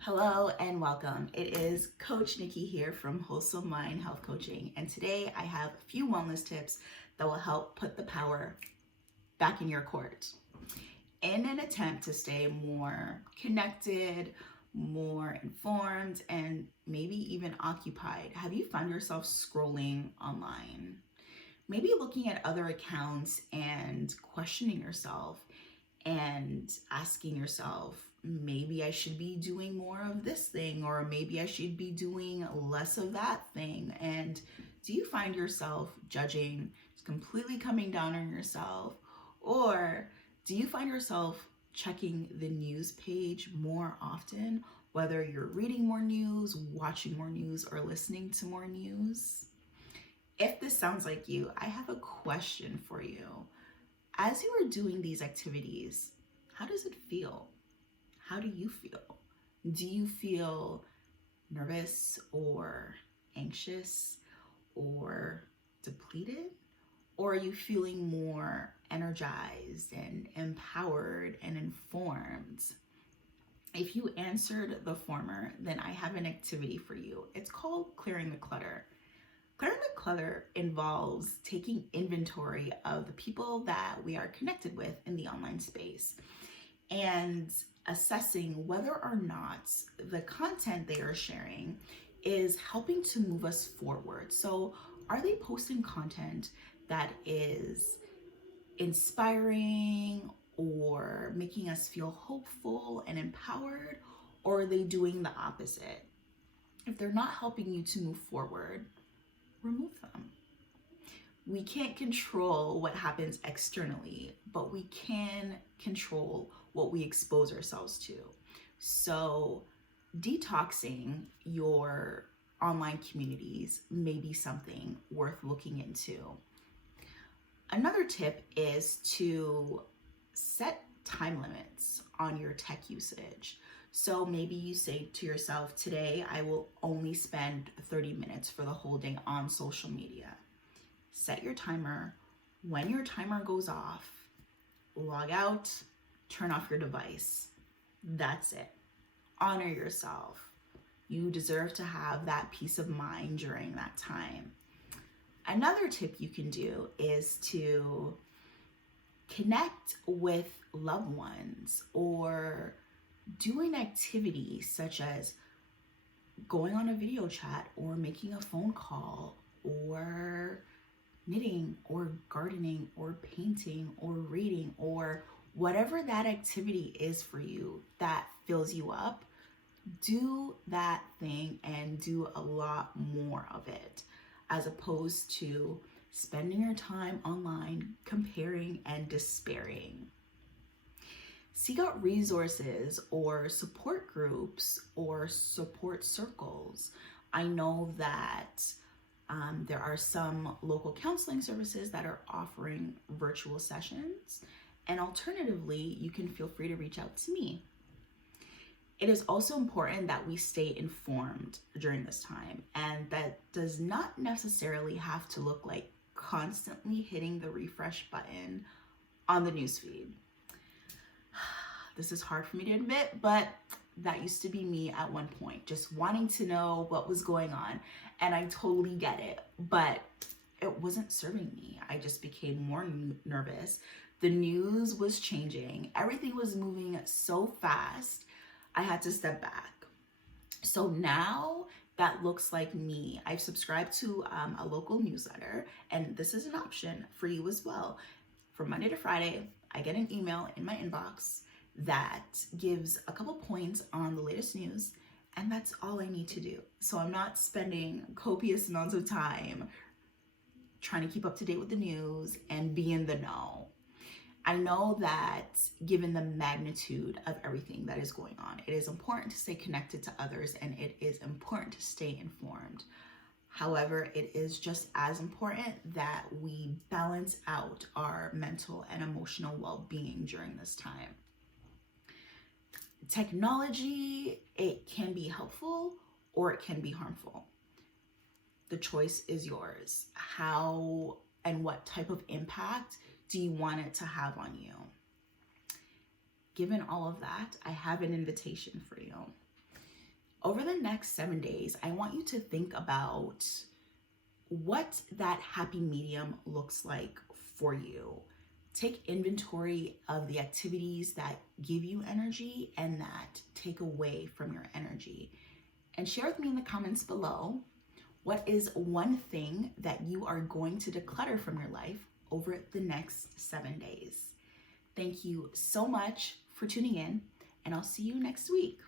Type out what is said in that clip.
Hello and welcome. It is Coach Nikki here from Wholesome Mind Health Coaching, and today I have a few wellness tips that will help put the power back in your court. In an attempt to stay more connected, more informed, and maybe even occupied, have you found yourself scrolling online? Maybe looking at other accounts and questioning yourself and asking yourself, maybe I should be doing more of this thing, or maybe I should be doing less of that thing. And do you find yourself judging, completely coming down on yourself? Or do you find yourself checking the news page more often, whether you're reading more news, watching more news, or listening to more news? If this sounds like you, I have a question for you. As you are doing these activities, how does it feel? How do you feel? Do you feel nervous or anxious or depleted? Or are you feeling more energized and empowered and informed? If you answered the former, then I have an activity for you. It's called Clearing the Clutter. Clearing the clutter involves taking inventory of the people that we are connected with in the online space and assessing whether or not the content they are sharing is helping to move us forward. So, are they posting content that is inspiring or making us feel hopeful and empowered, or are they doing the opposite? If they're not helping you to move forward, remove them. We can't control what happens externally, but we can control what we expose ourselves to. So, detoxing your online communities may be something worth looking into. Another tip is to set time limits on your tech usage. So maybe you say to yourself, today I will only spend 30 minutes for the whole day on social media. Set your timer. When your timer goes off, log out, turn off your device. That's it. Honor yourself. You deserve to have that peace of mind during that time. Another tip you can do is to connect with loved ones or doing activities such as going on a video chat or making a phone call or knitting or gardening or painting or reading or whatever that activity is for you that fills you up. Do that thing and do a lot more of it, as opposed to spending your time online comparing and despairing. Seek out resources or support groups or support circles. I know that there are some local counseling services that are offering virtual sessions, and alternatively, you can feel free to reach out to me. It is also important that we stay informed during this time, and that does not necessarily have to look like constantly hitting the refresh button on the newsfeed. This is hard for me to admit, but that used to be me at one point, just wanting to know what was going on. And I totally get it, but it wasn't serving me. I just became more nervous. The news was changing. Everything was moving so fast. I had to step back. So now that looks like me. I've subscribed to a local newsletter, and this is an option for you as well. From Monday to Friday, I get an email in my inbox that gives a couple points on the latest news, and that's all I need to do. So I'm not spending copious amounts of time trying to keep up to date with the news and be in the know. I know that given the magnitude of everything that is going on, it is important to stay connected to others, and it is important to stay informed. However, it is just as important that we balance out our mental and emotional well-being during this time. Technology, it can be helpful or it can be harmful. The choice is yours. How and what type of impact do you want it to have on you? Given all of that, I have an invitation for you. over the next 7 days, I want you to think about what that happy medium looks like for you. Take inventory of the activities that give you energy and that take away from your energy. And share with me in the comments below, what is one thing that you are going to declutter from your life over the next 7 days? Thank you so much for tuning in, and I'll see you next week.